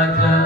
Raja.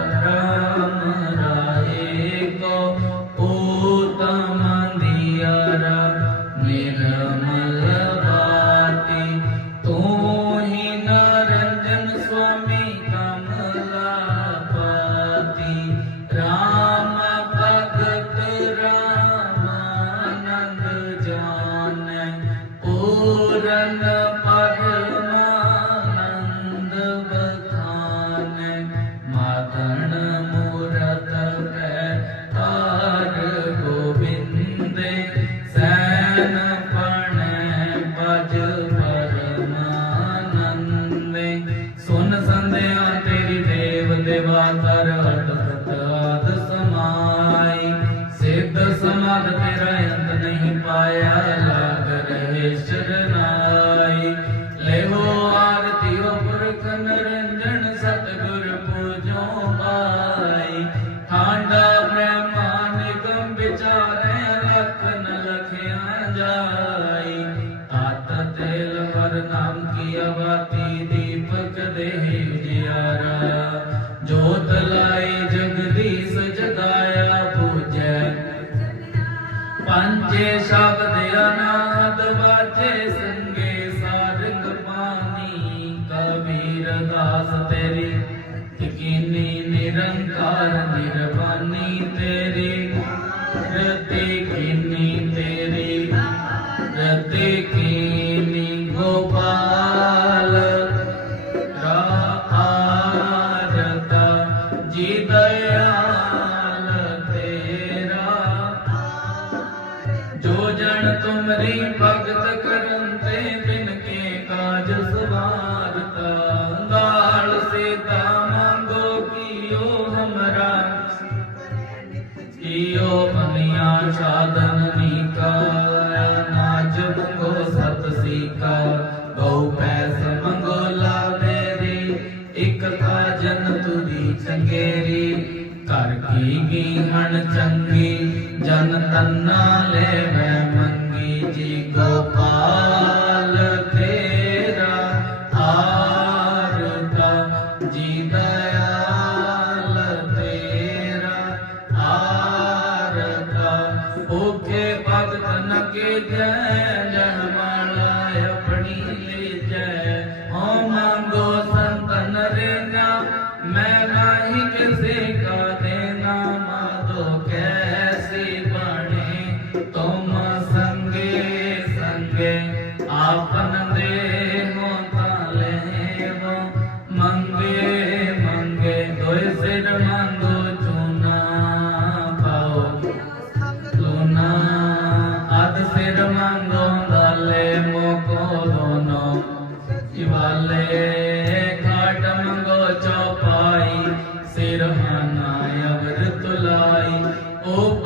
ਦੇਵ ਦੇਵਾ ਕਰ ਹਟ ਸਤਾਦ ਸਮਾਈ। ਸਿੱਧ ਸਮਾਦ ਤੇਰਾ ਅੰਤ ਨਹੀਂ ਪਾਇਆ, ਲਾਗ ਰਹੇ ਸ਼ਰਨਾਈ। ਲੈਹੋ ਆਰਤੀ ਓ ਪੁਰਖ ਨਰੰਜਨ, ਸਤਿਗੁਰ ਪੂਜੋ ਆਈ ਠਾਂਡਾ ਬ੍ਰਹਮਾ ਨਿਗਮ ਵਿਚਾਰੇ ਲੱਖ ਨ ਲਖਿਆ ਜਾਈ। ਤਾਤ ਤੇਲ ਵਰ ਨਾਮ ਕੀ ਆਵਾਤੀ ਜੋਤ ਜਗਦੀਸ਼ ਜਗਾਇਆ ਪੂਜੈ। ਪੰਚੇ ਸ਼ਬਦ ਜਨ ਭਗਤ ਕਰਨ ਤੇ ਬਿਨ ਕੇ ਕਾਜ ਸਵਾਰਤਾ। ਦਾਲ ਸੀਤਾ ਮੰਗੋ ਕੀਓ ਹਮਰਾ। ਕੀਓ ਬਨਿਆ ਸਾਧਨ ਨੀਕਾ ਨਾਜ ਮੰਗੋ ਸਤ ਸੀਕਾ। ਗਉ ਪੈਸ ਮੰਗੋ ਲਾ ਮੇਰੀ ਇਕ ਕਾਜਨ ਤੁਰੀ ਚੰਗੇਰੀ ਘਰ ਕੀ ਗੀਹਣ ਚੰਗੀ। ਜਨ ਤੰਨਾ ਲੈਵੈ ਮੰਗੀ तेरा आरता तेरा आरता भूखे भगत के जय जहमाला अपनी मैं नहीं किसे का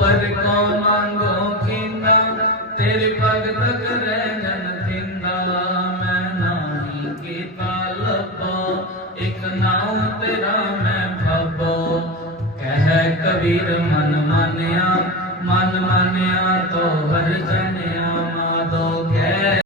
पर को मांगो कींदा तेरे भगत करे जन थिंदा। मैं नाही कीता लबो एक नाम तेरा मैं भबो कह कबीर, मन मानिया मन मानिया तो हर जनिया